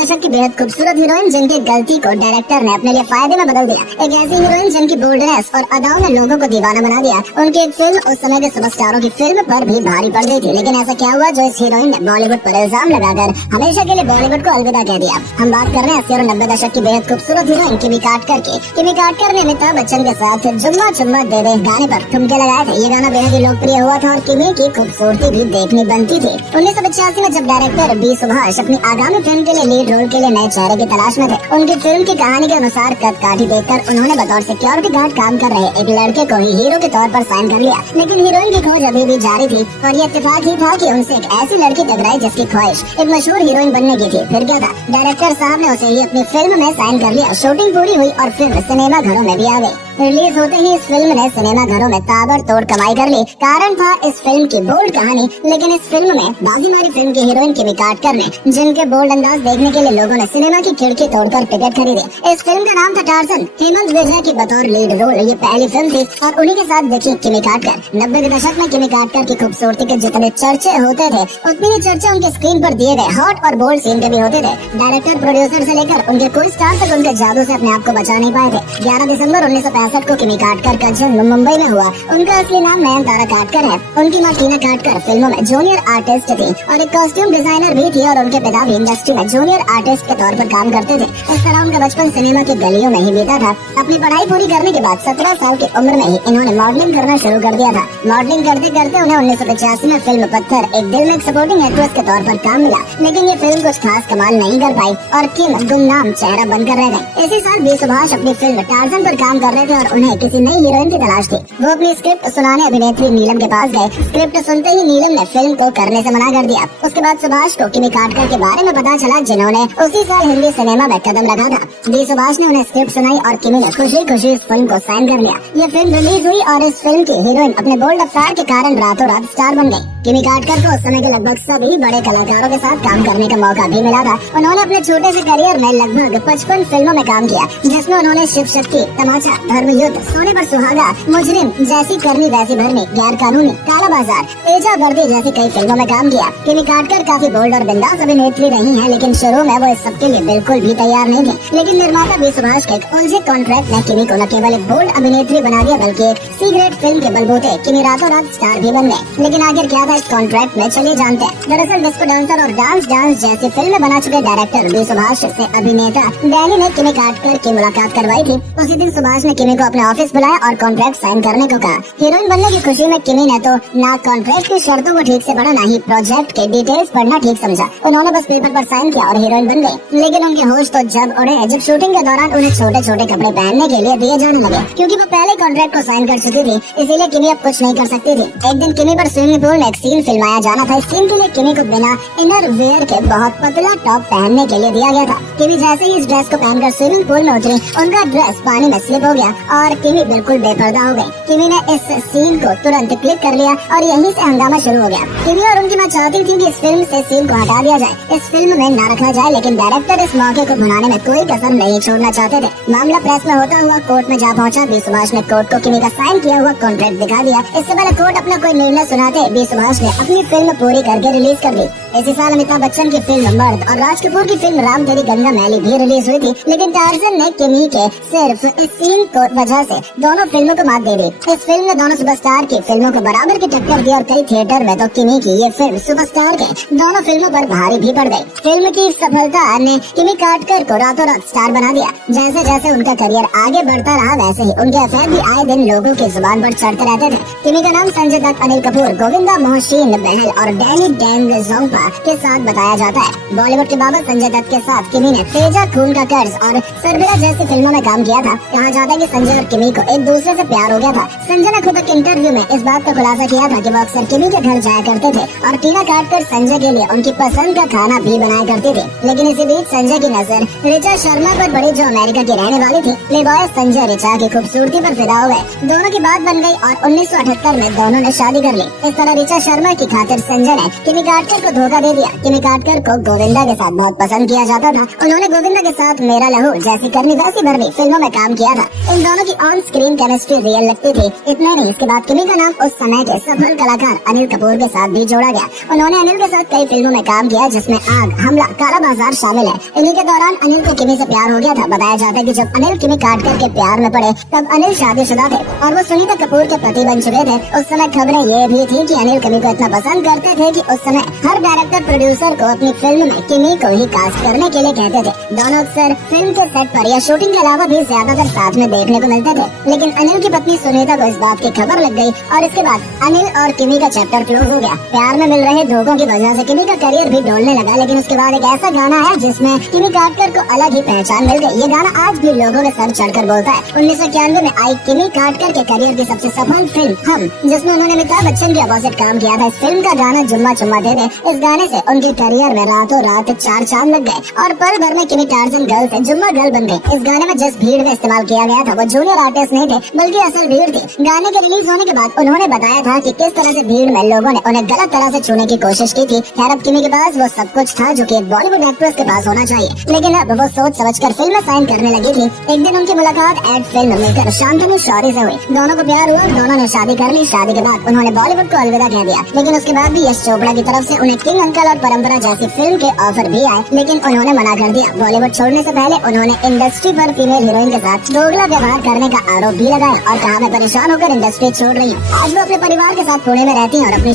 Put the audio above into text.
दशक की बेहद खूबसूरत हीरोइन जिनकी गलती को डायरेक्टर ने अपने लिए फायदे में बदल दिया। एक ऐसी हीरोइन जिनकी बोल्डनेस और अदाओं ने लोगों को दीवाना बना दिया। उनकी एक फिल्म उस समय के सुपरस्टारों की फिल्म पर भी भारी पड़ गई थी, लेकिन ऐसा क्या हुआ जो इस हीरोइन ने बॉलीवुड पर इल्जाम लगाकर हमेशा के लिए बॉलीवुड को अलविदा कह दिया। हम बात कर रहे हैं 80 और 90 दशक की बेहद खूबसूरत हीरोइन किमी कार्टर की। किमी कार्टर ने अमिताभ बच्चन के साथ जुम्मा चुम्मा दे दे गाने पर ठुमके लगाए थे। ये गाना बेहद ही लोकप्रिय हुआ था और किमी की खूबसूरती भी देखनी बनती थी। 1985 में जब डायरेक्टर बी सुभाष अपनी आगामी फिल्म के लिए लीड रोल के लिए नए चेहरे की तलाश में थे, उनकी फिल्म की कहानी के अनुसार कदकाठी देखकर उन्होंने बतौर सिक्योरिटी गार्ड काम कर रहे एक लड़के को ही हीरो के तौर पर साइन कर लिया। लेकिन हीरोइन की खोज अभी भी जारी थी और ये इत्तेफाक ही था कि उनसे एक ऐसी लड़की टकराई जिसकी ख्वाहिश एक मशहूर हीरोइन बनने की थी। फिर क्या था, डायरेक्टर साहब ने उसे ही अपनी फिल्म में साइन कर लिया। शूटिंग पूरी हुई और फिल्म सिनेमा घरों में भी आ गई। रिलीज होते ही इस फिल्म ने सिनेमा घरों में ताबड़तोड़ कमाई कर ली। कारण था इस फिल्म की बोल्ड कहानी। लेकिन इस फिल्म में बाजी मारी फिल्म की हीरोइन किमी कार्टर ने, जिनके बोल्ड अंदाज देखने के लिए लोगों ने सिनेमा की खिड़की तोड़कर टिकट खरीदे। इस फिल्म का नाम था टार्ज़न। हेमंत विजय की बतौर लीड रोल ये पहली फिल्म थी और उन्हीं के साथ देखी किमी कार्टर। 90 के दशक में किमी कार्टर की खूबसूरती के जितने चर्चे होते थे, उतनी ही चर्चे उनके स्क्रीन पर दिए गए हॉट और बोल्ड सीन के भी होते थे। डायरेक्टर, प्रोड्यूसर से लेकर उनके कोई स्टार तक उनके जादू से अपने आप को बचा नहीं पाए थे। 11 दिसंबर 1965 को किमी कार्टर का जन्म मुंबई में हुआ। उनका असली नाम नयनतारा कार्टर है। उनकी मां टीना कार्टर फिल्मों में जूनियर आर्टिस्ट थी और एक कॉस्ट्यूम डिजाइनर भी थी और उनके पिता भी इंडस्ट्री में जूनियर आर्टिस्ट के तौर पर काम करते थे। इस तरह उनका बचपन सिनेमा की गलियों में ही बीता था। अपनी पढ़ाई पूरी करने के बाद 17 साल की उम्र में ही इन्होंने मॉडलिंग करना शुरू कर दिया था। मॉडलिंग करते करते उन्हें 1985 में फिल्म पत्थर एक दिल में एक सपोर्टिंग एक्ट्रेस के तौर पर काम मिला, लेकिन ये फिल्म कुछ खास कमाल नहीं कर पाई और किम गुमनाम चेहरा बनकर रह गए। इसी साल बी सुभाष अपनी फिल्म टार्ज़न पर काम कर रहे थे और उन्हें किसी नई हीरोइन की तलाश थी। वो अपनी स्क्रिप्ट सुनाने अभिनेत्री नीलम के पास गए। स्क्रिप्ट सुनते ही नीलम ने फिल्म को करने से मना कर दिया। उसके बाद सुभाष को किमी कार्टर के बारे में पता चला, जिन्होंने उसी साल हिंदी सिनेमा में कदम रखा था। बी सुभाष ने उन्हें स्क्रिप्ट सुनाई और किमी ने खुशी खुशी इस फिल्म को साइन कर लिया। ये फिल्म रिलीज हुई और इस फिल्म की हीरोइन अपने बोल्ड रफ्तार के कारण रातों रात स्टार बन गई। किमी कार्टर को उस समय के लगभग सभी बड़े कलाकारों के साथ काम करने का मौका भी मिला था। उन्होंने अपने छोटे से करियर में लगभग 55 फिल्मों में काम किया, जिसमें उन्होंने शिव शक्ति, तमाचा, धर्मयुद्ध, सोने पर सुहागा, मुजरिम, जैसी करनी वैसी भरनी, गैर कानूनी, काला बाजार, तेजा वर्दी जैसी कई फिल्मों में काम किया। किमी कार्टर काफी बोल्ड और बिंदास अभिनेत्री रही हैं, लेकिन शुरू में वो इस सब के लिए बिल्कुल भी तैयार नहीं थी। लेकिन निर्माता बी सुभाष के एक उलझे कॉन्ट्रैक्ट ने किमी को न केवल एक बोल्ड अभिनेत्री बना दिया, बल्कि एक सी ग्रेड फिल्म के बलबूते किमी रातों रात स्टार भी बन गए। लेकिन आखिर क्या था इस कॉन्ट्रैक्ट में, चलिए जानते हैं। दरअसल डिस्को डांसर और डांस जैसी फिल्में बना चुके डायरेक्टर बी सुभाष से अभिनेता डैनी ने किमी कार्टर की मुलाकात करवाई थी। उसी दिन सुभाष ने किमी को अपने ऑफिस बुलाया और कॉन्ट्रैक्ट साइन करने को कहा। हीरोइन बनने की खुशी में किमी ने तो ना कॉन्ट्रैक्ट की शर्तों को ठीक से पढ़ा, ना ही प्रोजेक्ट के डिटेल्स पढ़ना ठीक समझा। उन्होंने बस पेपर पर साइन किया और हीरोइन बन गई। लेकिन उनके होश तो जब उड़े जब शूटिंग के दौरान उन्हें छोटे छोटे कपड़े पहनने के लिए दिए जाने लगे, क्योंकि वो पहले कॉन्ट्रैक्ट को साइन कर चुकी थी। इसीलिए किमी अब कुछ नहीं कर सकती थी। एक दिन किमी पर स्विमिंग पूल में एक सीन फिल्माया जाना था। इस सीन के लिए किमी को बिना इनर वेयर के बहुत पतला टॉप पहनने के लिए दिया गया था। किमी जैसे ही इस ड्रेस को पहनकर स्विमिंग पूल में उतरी, उनका ड्रेस पानी में स्लिप हो गया और किमी बिल्कुल बेपर्दा हो गई। किमी ने इस सीन को तुरंत क्लिक कर लिया और यहीं से हंगामा शुरू हो गया। किमी और उनकी मां चाहती थी कि इस फिल्म से सीन को हटा दिया जाए, इस फिल्म में न रखा जाए, लेकिन डायरेक्टर इस मौके को भुनाने में कोई कसर नहीं छोड़ना चाहते थे। मामला प्रेस में होता हुआ कोर्ट में जा पहुंचा। बी सुभाष ने कोर्ट को किमी का साइन किया हुआ कॉन्ट्रैक्ट दिखा दिया। इससे पहले कोर्ट अपना कोई निर्णय सुनाते बी सुभाष ने अपनी फिल्म पूरी करके रिलीज कर दी। इसी साल अमिताभ बच्चन की फिल्म मर्द और राज कपूर की फिल्म राम तेरी गंगा मैली भी रिलीज हुई थी। लेकिन टार्ज़न ने किमी के सिर्फ इस सीन को वजह से दोनों फिल्मों को मात दे दी। इस फिल्म ने दोनों सुपरस्टार की फिल्मों को बराबर की टक्कर दी और कई थिएटर में तो किमी की ये फिल्म सुपरस्टार के दोनों फिल्मों पर भारी भी पड़ गई। फिल्म की सफलता ने किमी कार्टर को रातों रात स्टार बना दिया। जैसे जैसे उनका करियर आगे बढ़ता रहा, वैसे ही उनके अफेयर भी आए दिन लोगों की जुबान पर चढ़ते रहते थे। किमी का नाम संजय दत्त, अनिल कपूर, गोविंदा मोहसिन बहल और डैनी डेंगजोंपा के साथ बताया जाता है। बॉलीवुड के बाबा संजय दत्त के साथ किमी ने तेजा, खून का कर्ज और सरबिरा जैसी फिल्मों में काम किया था। कहा जाता है कि संजय और किमी को एक दूसरे से प्यार हो गया था। संजय ने खुद एक इंटरव्यू में इस बात का खुलासा किया था कि वो अक्सर किमी के घर जाया करते थे और टीना कार्टर संजय के लिए उनकी पसंद का खाना भी बनाया करती थी। लेकिन इसी बीच संजय की नजर रिचा शर्मा पर पड़ी, जो अमेरिका की रहने वाली थी। प्लेबॉय संजय रिचा की खूबसूरती पर फिदा हो गए। दोनों की बात बन गई और 1978 में दोनों ने शादी कर ली। इस तरह रिचा शर्मा की खातिर संजय ने किमी कार्टर को धोखा धोखा दे दिया। किमी कार्टर को गोविंदा के साथ बहुत पसंद किया जाता था। उन्होंने गोविंदा के साथ मेरा लहू जैसी करनी वैसी भरनी फिल्मों में काम किया था। इन दोनों की ऑन स्क्रीन केमिस्ट्री रियल लगती थी। इतना नहीं, इसके बाद किमी का नाम उस समय के सफल कलाकार अनिल कपूर के साथ भी जोड़ा गया। उन्होंने अनिल के साथ कई फिल्मों में काम किया जिसमें आग, हमला, काला बाजार शामिल है। इन्हीं के दौरान अनिल को किमी से प्यार हो गया था। बताया जाता है कि जब अनिल किमी कार्टर के प्यार में पड़े तब अनिल शादीशुदा थे और वो सुनीता कपूर के पति बन चुके थे। उस समय खबरें ये भी थी कि अनिल किमी को इतना पसंद करते थे कि उस समय हर डायरेक्टर प्रोड्यूसर को अपनी फिल्म में किमी को ही कास्ट करने के लिए कहते थे। दोनों अक्सर फिल्म के सेट पर या शूटिंग के अलावा भी ज्यादातर साथ में देखने को मिलते थे। लेकिन अनिल की पत्नी सुनीता को इस बात की खबर लग गई और इसके बाद अनिल और किमी का चैप्टर क्लोज हो गया। प्यार में मिल रहे धोखों की वजह से किमी का करियर भी डोलने लगा। लेकिन उसके बाद एक ऐसा गाना है जिसमें किमी कार्टर को अलग ही पहचान मिल गई। ये गाना आज भी लोगों के सर चढ़कर बोलता है। 1991 में आई किमी कार्टर के करियर की सबसे सफल फिल्म हम, जिसमें उन्होंने अमिताभ बच्चन के अपोजिट काम किया था। इस फिल्म का गाना जुम्मा चुम्मा दे दे, इस गाने से उनकी करियर में रातों रात 4 चांद लग गए और पल भर में किमी टार्जन गर्ल से जुम्मा गर्ल बन गई। इस गाने में जिस भीड़ में इस्तेमाल किया गया था वो जूनियर आर्टिस्ट नहीं थे बल्कि असल भीड़ थी। गाने के रिलीज होने के बाद उन्होंने बताया था कि किस तरह से भीड़ में लोगों ने उन्हें गलत तरह से छूने की कोशिश की थी। खैर अब किमी के पास वो सब कुछ था जो कि एक बॉलीवुड एक्ट्रेस के पास होना चाहिए, लेकिन अब वो सोच समझकर फिल्म साइन करने लगी थी। एक दिन उनकी मुलाकात ad film maker Shantanu Shouri से हुई। दोनों को प्यार हुआ, दोनों ने शादी कर ली। शादी के बाद उन्होंने बॉलीवुड को अलविदा कह दिया। लेकिन उसके बाद भी यश चोपड़ा की तरफ से उन्हें किंग अंकल और परंपरा जैसी फिल्म के ऑफर भी आए, लेकिन उन्होंने मना कर दिया। बॉलीवुड छोड़ने से पहले उन्होंने इंडस्ट्री पर फीमेल हीरोइन के साथ दोगला व्यवहार करने का आरोप भी लगाया और कहा मैं परेशान होकर इंडस्ट्री छोड़ रही हूँ। आज वो अपने परिवार के साथ पुणे में रहती हैं और अपनी